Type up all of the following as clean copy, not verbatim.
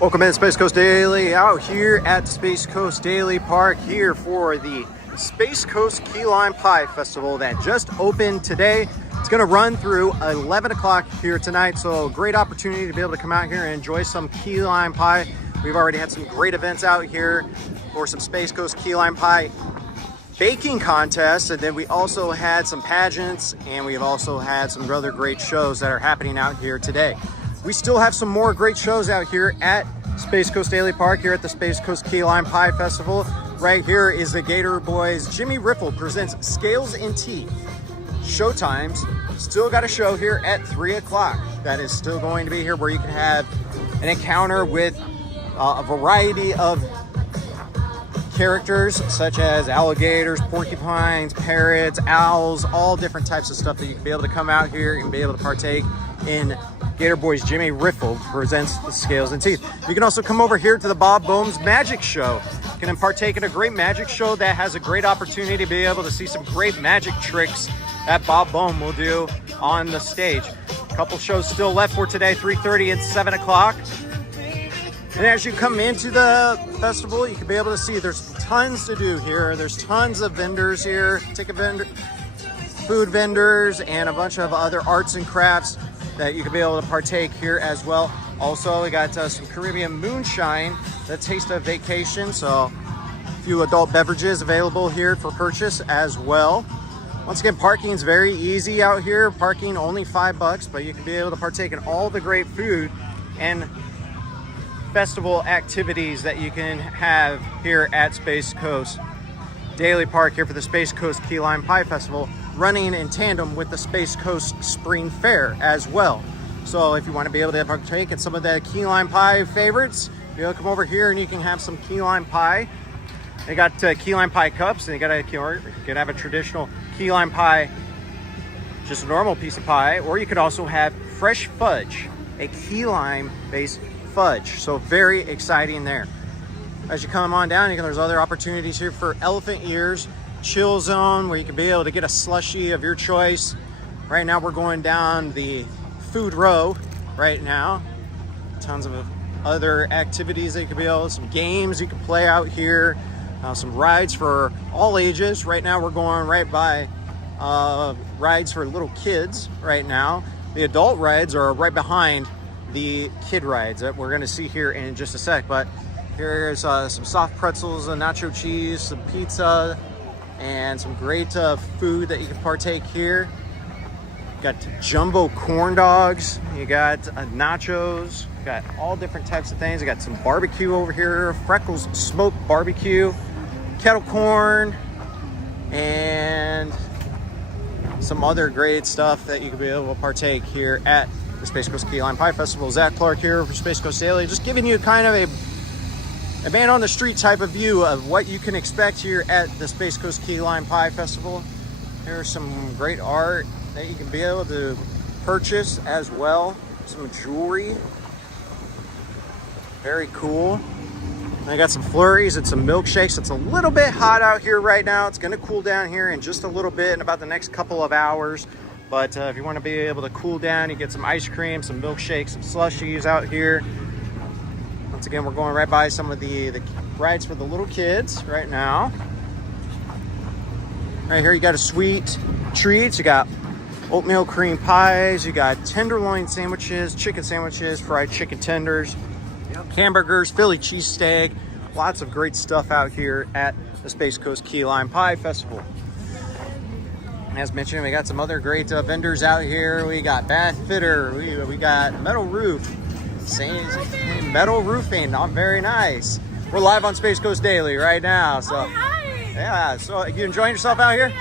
Welcome in Space Coast Daily, out here at the Space Coast Daily Park here for the Space Coast Key Lime Pie Festival that just opened today. It's going to run through 11 o'clock here tonight, so great opportunity to be able to come out here and enjoy some key lime pie. We've already had some great events out here for some Space Coast Key Lime Pie baking contests, and then we also had some pageants, and we've also had some other great shows that are happening out here today. We still have some more great shows out here at Space Coast Daily Park here at the Space Coast Key Lime Pie Festival. Right here is the Gator Boys. Jimmy Riffle presents Scales and Teeth. Showtimes, still got a show here at 3 o'clock. That is still going to be here where you can have an encounter with a variety of characters such as alligators, porcupines, parrots, owls, all different types of stuff that you can be able to come out here and be able to partake in. Gator Boys Jimmy Riffle presents the Scales and Teeth. You can also come over here to the Bob Bohm's Magic Show. You can partake in a great magic show that has a great opportunity to be able to see some great magic tricks that Bob Bohm will do on the stage. A couple shows still left for today, 3:30 and 7 o'clock. And as you come into the festival, you can be able to see there's tons to do here. There's tons of vendors here, ticket vendor, food vendors, and a bunch of other arts and crafts that you can be able to partake here as well. Also, we got some Caribbean moonshine, the taste of vacation. So a few adult beverages available here for purchase as well. Once again, parking is very easy out here. Parking only $5, but you can be able to partake in all the great food and festival activities that you can have here at Space Coast Daily Park here for the Space Coast Key Lime Pie Festival, running in tandem with the Space Coast Spring Fair as well. So if you want to be able to partake in some of the key lime pie favorites, you'll come over here and you can have some key lime pie. They got key lime pie cups, and you can have a traditional key lime pie, just a normal piece of pie, or you could also have fresh fudge, a key lime based fudge. So very exciting there. As you come on down, there's other opportunities here for elephant ears, chill zone, where you can be able to get a slushie of your choice. Right now we're going down the food row right now. Tons of other activities that you can be able, some games you can play out here, some rides for all ages. Right now we're going right by rides for little kids right now. The adult rides are right behind the kid rides that we're going to see here in just a sec. But here's some soft pretzels, nacho cheese, some pizza, and some great food that you can partake here. You got jumbo corn dogs, you got nachos, you got all different types of things. You got some barbecue over here, Freckles smoked barbecue, kettle corn, and some other great stuff that you can be able to partake here at the Space Coast Key Lime Pie Festival. Zach Clark here for Space Coast Daily, just giving you kind of a man on the street type of view of what you can expect here at the Space Coast Key Lime Pie Festival. There's some great art that you can be able to purchase as well. Some jewelry. Very cool. I got some flurries and some milkshakes. It's a little bit hot out here right now. It's going to cool down here in just a little bit in about the next couple of hours. But if you want to be able to cool down, you get some ice cream, some milkshakes, some slushies out here. Once again, we're going right by some of the rides for the little kids right now. Right here, you got a sweet treats. You got oatmeal cream pies. You got tenderloin sandwiches, chicken sandwiches, fried chicken tenders, hamburgers, Philly cheesesteak. Lots of great stuff out here at the Space Coast Key Lime Pie Festival. As mentioned, we got some other great vendors out here. We got Bath Fitter. We got Metal Roof. Metal roofing, not very nice. We're live on Space Coast Daily right now, so yeah. So you enjoying yourself out here?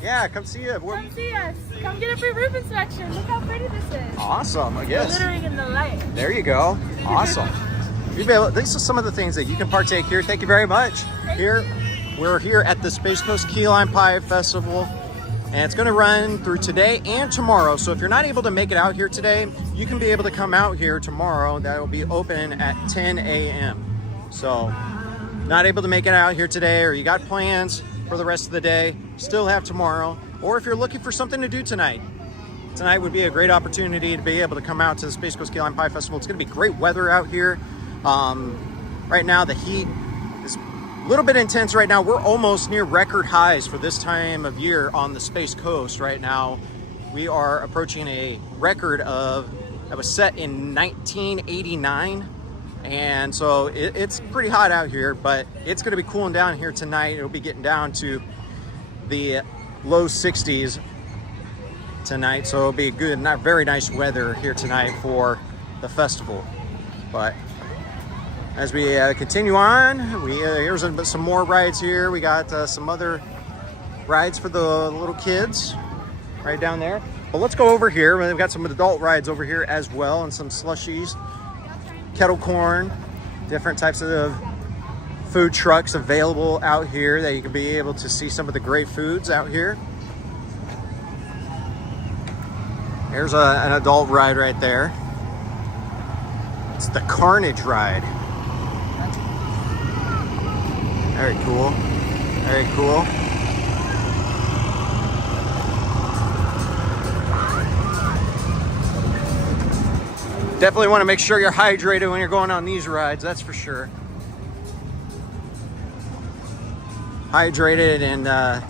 Yeah, come see it. Come see us. Come get a free roof inspection. Look how pretty this is. Awesome, I guess. Glittering in the light. There you go. Awesome. These are some of the things that you can partake here. Thank you very much. We're here at the Space Coast Key Lime Pie Festival. And it's going to run through today and tomorrow. So if you're not able to make it out here today, you can be able to come out here tomorrow. That will be open at 10 a.m. So not able to make it out here today, or you got plans for the rest of the day, still have tomorrow. Or if you're looking for something to do tonight would be a great opportunity to be able to come out to the Space Coast Key Lime Pie Festival. It's going to be great weather out here. Right now the heat is a little bit intense right now. We're almost near record highs for this time of year on the Space Coast right now. We are approaching a record that was set in 1989. And so it's pretty hot out here, but it's going to be cooling down here tonight. It'll be getting down to the low 60s tonight. So it'll be good, not very nice weather here tonight for the festival. But as we continue on, here's some more rides here. We got some other rides for the little kids right down there. But let's go over here. We've got some adult rides over here as well, and some slushies, kettle corn, different types of food trucks available out here that you can be able to see some of the great foods out here. Here's an adult ride right there. It's the Carnage ride. Very cool. Very cool. Definitely want to make sure you're hydrated when you're going on these rides, that's for sure. Hydrated, and that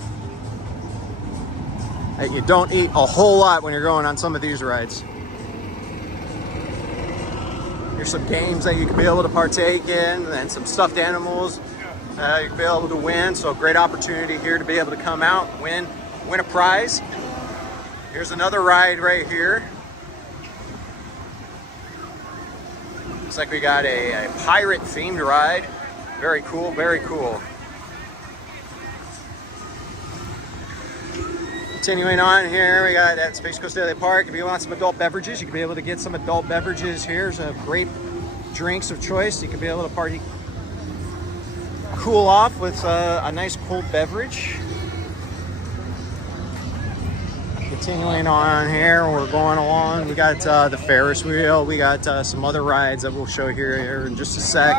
you don't eat a whole lot when you're going on some of these rides. Here's some games that you can be able to partake in, and some stuffed animals you can be able to win. So great opportunity here to be able to come out and win a prize. Here's another ride right here. Looks like we got a pirate themed ride. Very cool, very cool. Continuing on here, we got at Space Coast Daily Park. If you want some adult beverages, you can be able to get some adult beverages here. There's a great drinks of choice. You can be able to party, cool off with a nice cold beverage. Continuing on here, we're going along. We got the Ferris wheel. We got some other rides that we'll show here in just a sec.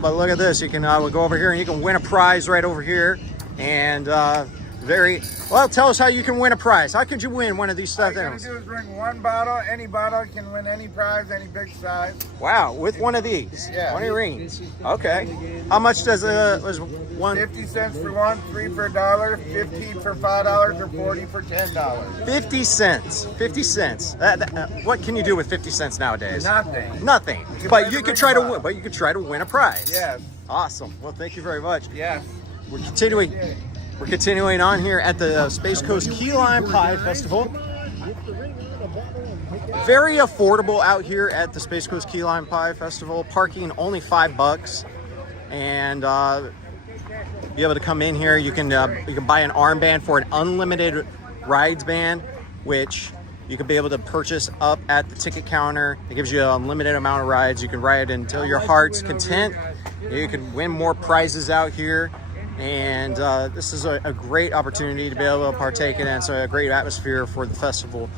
But look at this. You can we'll go over here and you can win a prize right over here. And well, tell us how you can win a prize. How could you win one of these stuffed animals? All you gotta do is bring one bottle. Any bottle can win any prize, any big size. Wow, with one of these. Yeah. 20 rings. Okay. How much does was one? 50 cents for one, 3 for $1, 50 for $5, or 40 for $10. 50 cents. 50 cents. What can you do with 50 cents nowadays? Nothing. Nothing. But you could try to win. But you could try to win a prize. Yes. Awesome. Well, thank you very much. Yes. We're continuing on here at the Space Coast Key Lime Pie Festival. Very affordable out here at the Space Coast Key Lime Pie Festival. Parking only $5, and be able to come in here. You can buy an armband for an unlimited rides band, which you can be able to purchase up at the ticket counter. It gives you an unlimited amount of rides. You can ride until your heart's content. You can win more prizes out here. And this is a great opportunity to be able to partake in it. So a great atmosphere for the festival.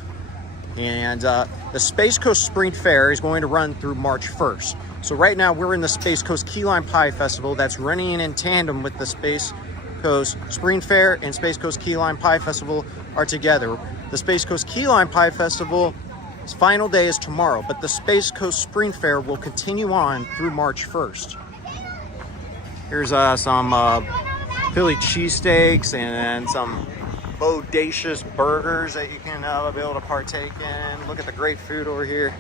And the Space Coast Spring Fair is going to run through March 1st. So right now we're in the Space Coast Key Lime Pie Festival that's running in tandem with the Space Coast Spring Fair, and Space Coast Key Lime Pie Festival are together. The Space Coast Key Lime Pie Festival's final day is tomorrow, but the Space Coast Spring Fair will continue on through March 1st. Here's some Philly cheesesteaks and some bodacious burgers that you can be able to partake in. Look at the great food over here.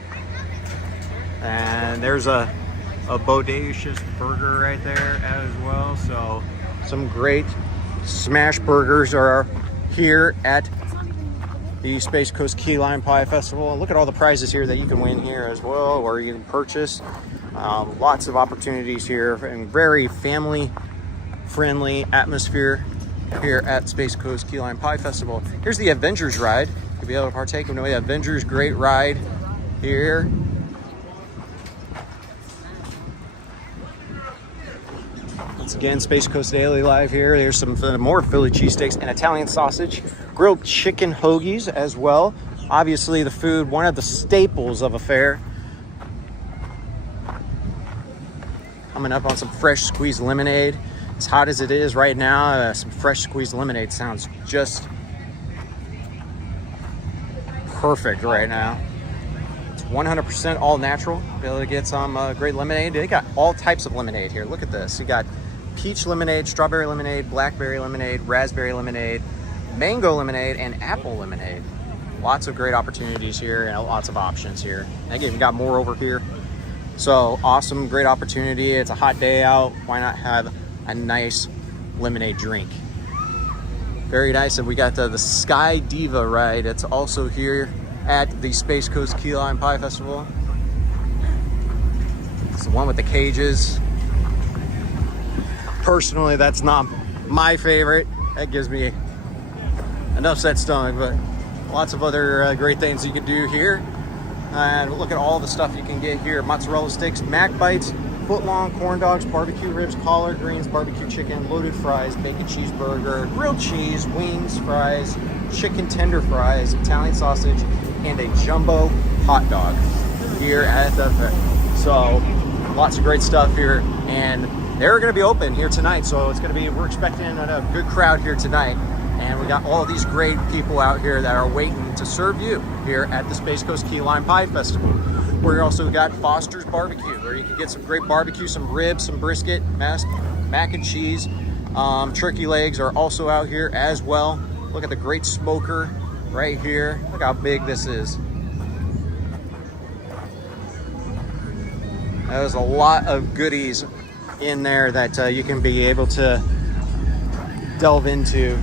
And there's a bodacious burger right there as well. So some great smash burgers are here at the Space Coast Key Lime Pie Festival. And look at all the prizes here that you can win here as well, or you can purchase. Lots of opportunities here, and very family-friendly atmosphere here at Space Coast Key Lime Pie Festival. Here's the Avengers ride. You'll be able to partake in the Avengers great ride here. Once again, Space Coast Daily Live here. There's some more Philly cheesesteaks and Italian sausage, grilled chicken hoagies as well. Obviously the food, one of the staples of a fair. Coming up on some fresh squeezed lemonade. As hot as it is right now, some fresh squeezed lemonade sounds just perfect right now. 100% all natural. Be able to get some great lemonade. They got all types of lemonade here. Look at this. You got peach lemonade, strawberry lemonade, blackberry lemonade, raspberry lemonade, mango lemonade, and apple lemonade. Lots of great opportunities here and lots of options here. And again, we got more over here. So awesome, great opportunity. It's a hot day out. Why not have a nice lemonade drink? Very nice. And we got the Sky Diva ride. It's also here at the Space Coast Key Lime Pie Festival. It's the one with the cages. Personally, that's not my favorite. That gives me an upset stomach, but lots of other great things you can do here. And look at all the stuff you can get here. Mozzarella sticks, mac bites, foot-long corn dogs, barbecue ribs, collard greens, barbecue chicken, loaded fries, bacon cheeseburger, grilled cheese, wings, fries, chicken tender fries, Italian sausage, and a jumbo hot dog here at the fair. So lots of great stuff here, and they're going to be open here tonight. So it's going to be, we're expecting a good crowd here tonight. And we got all these great people out here that are waiting to serve you here at the Space Coast Key Lime Pie Festival. We also got Foster's Barbecue, where you can get some great barbecue, some ribs, some brisket, mac and cheese. Turkey legs are also out here as well. Look at the great smoker right here. Look how big this is. There's a lot of goodies in there that you can be able to delve into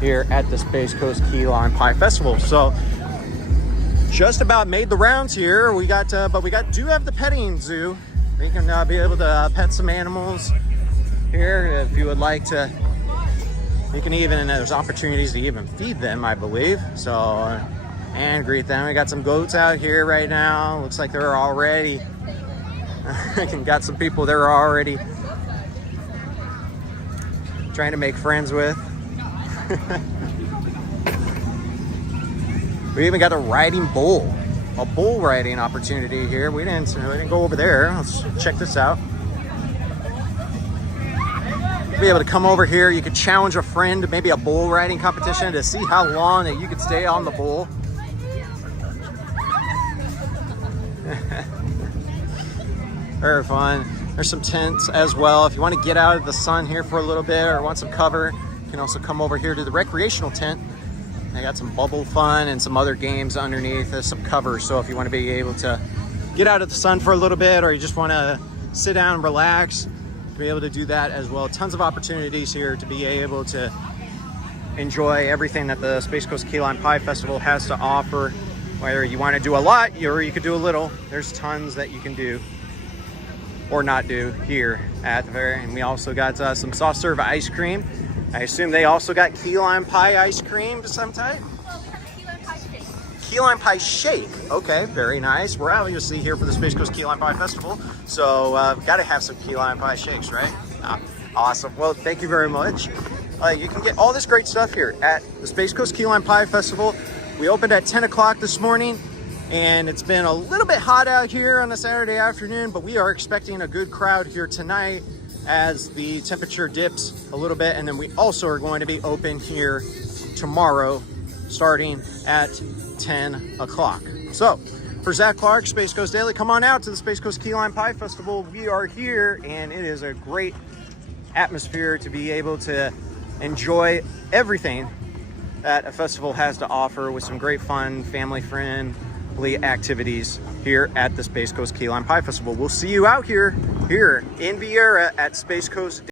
here at the Space Coast Key Lime Pie Festival. So just about made the rounds here. We got but we do have the petting zoo. You can be able to pet some animals here if you would like to. You can even, there's opportunities to even feed them, I believe. So and greet them. We got some goats out here right now. Looks like they're already got some people there already trying to make friends with. We even got a riding bull, a bull riding opportunity here. We didn't go over there. Let's check this out. Be able to come over here. You could challenge a friend to maybe a bull riding competition to see how long that you could stay on the bull. Very fun. There's some tents as well. If you want to get out of the sun here for a little bit or want some cover, you can also come over here to the recreational tent. They got some bubble fun and some other games underneath. There's some cover, so if you want to be able to get out of the sun for a little bit, or you just want to sit down and relax, to be able to do that as well. Tons of opportunities here to be able to enjoy everything that the Space Coast Key Lime Pie Festival has to offer. Whether you want to do a lot or you could do a little, there's tons that you can do or not do here at the fair. And we also got some soft serve ice cream. I assume they also got key lime pie ice cream of some type? Key lime pie shake. Key lime pie shake. Okay, very nice. We're obviously here for the Space Coast Key Lime Pie Festival, so got to have some key lime pie shakes, right? Awesome. Well, thank you very much. You can get all this great stuff here at the Space Coast Key Lime Pie Festival. We opened at 10 o'clock this morning, and it's been a little bit hot out here on a Saturday afternoon, but we are expecting a good crowd here tonight as the temperature dips a little bit. And then we also are going to be open here tomorrow starting at 10 o'clock. So for Zach Clark, Space Coast Daily, come on out to the Space Coast Key Lime Pie Festival. We are here, and it is a great atmosphere to be able to enjoy everything that a festival has to offer, with some great fun, family-friendly activities here at the Space Coast Key Lime Pie Festival. We'll see you out here in Viera at Space Coast